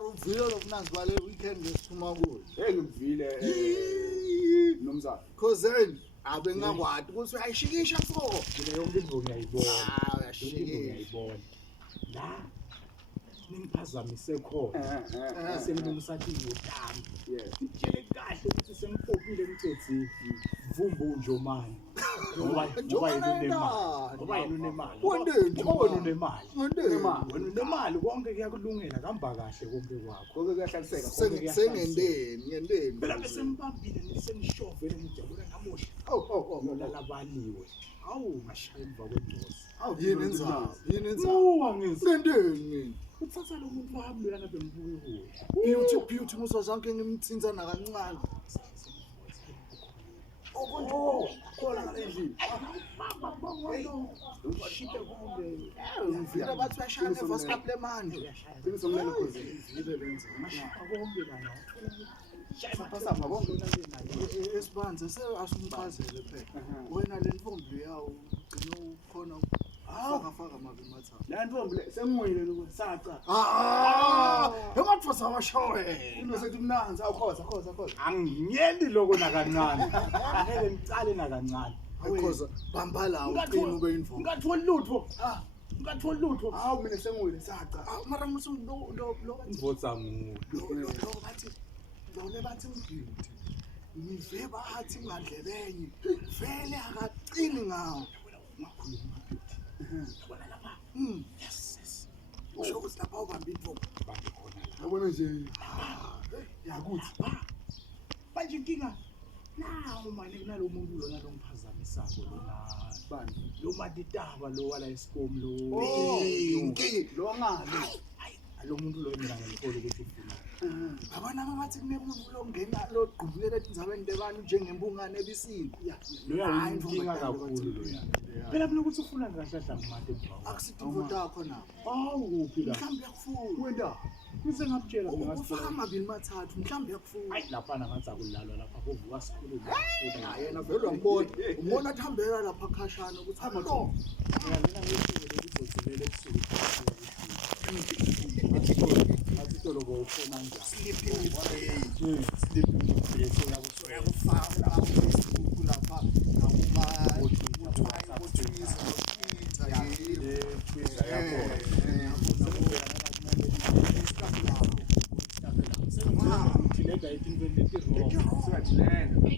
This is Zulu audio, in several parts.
Uvile lokunazi bale weekend ngesithuma kuyo. Hey ngivile nomzana. Khoseni abe ngakwadi ukuthi uyayishikisha so. Mina yonke into ngiyayibona. Uyashikisha. La ningiphazamise khona. Sengimusathi ngiyotama. Ngitshele kahle ukuthi sengifopile emthethini. Vumbu nje manje. Ngoba yini unemali. Wendeni wena unemali. Wendeni. Wena unemali konke kuyakulungela kuhamba kahle konke kwakho. Konke kuyahlaliseka. Sengendeni. Phela bese ngibambile nisengishovele ngijabula namuhla. Nolala baliwe. Awu ngashaya emva kwendosi. Yini enzayo? Ngendeni. Uthatha lo muntu wami lana bembuke kuyo. Beauty muso zonke ngimthinza nakancane. Khona ngalendlini. Shite kumbe. Ngivile bathi uyashaya nevoice couple manje. Ngizomlela Khoseni. Ngivile lenza. Mashaka konke lana. Sapha bonke esibanze asumchazele phela. Wena le ntombi yawo ugcina ukhona faka amabi mathathu. La ntombi le sengimoyile ukuthi saca. Ematfosa washowe. Unosethi mnanzi awukhoza. Anginyeli lokho nakancane. Angeke ngicale nakancane. Because bamba la uqina ube indvo. Ungatholi lutho. Ungatholi lutho. Hawu mina sengimoyile saca. Mara musu lo Mvotsa nguwe. Lo bathi lo bathi uBeauty. Ngive bathi ngadlebenye. Vele akaqini ngawo. Ngakhuluma Beauty. Yabona lapha. Yes. Usho ukuthi lapha ubamba indvo. Bambe khona la. Yabona nje. Yakuthi. Manje inkinga nawu manje kunalo muntu lona lomphazamisako lona bani lo maditaba lo wala esikom lo lo ngalo lo muntu lo mina ngiyikho ukuthi ufuna abana bathi kunemuntu lo ngena lo gqubulele indzabeni lebani njengembungane ebisini lo yayinkinga kakhulu lo yana phela mina ukuthi ufuna ngahlahla ngimade emva akusithi imvoto yakho na kuphi la mhlambi yakufuna wenda kuze ngakutshela mina ufaka amabili mathathu mhlambi yakufuna hayi lapha ngathi akulalwa lapha kuvuka sikhulu la yena vele umbona athambela lapha khashana ukuthi hamba mina ngiyishilo lokuzozilele ebusuku Atitolo go khona njani sleeping day yakufaka Facebook lapha nakuma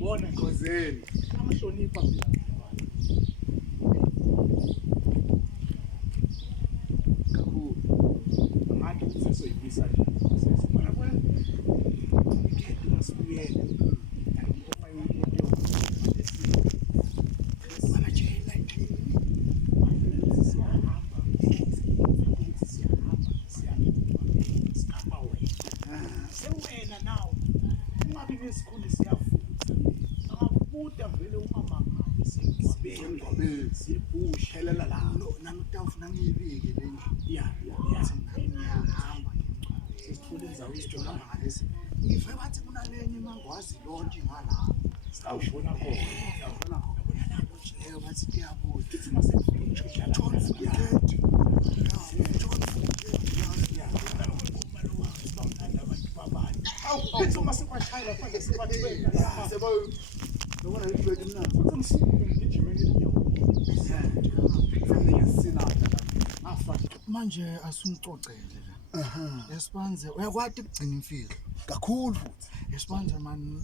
bona Khoseni amahlonipha phela kakhulu ngathi usesoyibisa nje sesibona bona ngeke masibuyele sewena nawo ungabi nesikhulu siyafutha akabuda vele umama ngabe sengwabeni sibusha helela la nami utawufuna ngiyibike le ngiyahamba sesithule indzawo isijolanga ngalesi ngive bathi kunalenye mangwazi lonke ngala sawushona khona leyo bathi kuyabuza kithi masefika John Fuket Awu masikwashayela phandle sibathweka sebo nobona ibeke mna futhi ngisuke ngijimele manje asungicocele la esibanze uyakwati ukugcina imfihlo kakhulu futhi esibanze man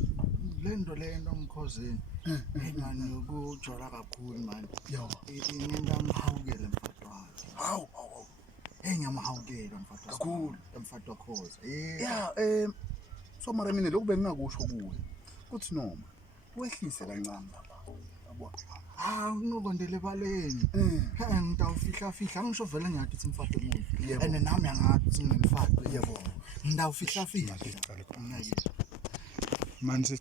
lento ngikhozeni man ukujola kakhulu man ingenda ngihawukele mfati wakhe hawu ngiyamhawukela mfati kakhulu mfati wakhoza so mara mina lokhu bengingakusho kuwe kuthi noma wehlise kancane lapha yabona unokondele baleni ngitawufihla ngisho vele ngiyathi ukuthi mfati emuvi and nami angathi nginemfati yabo ngitawufihla manje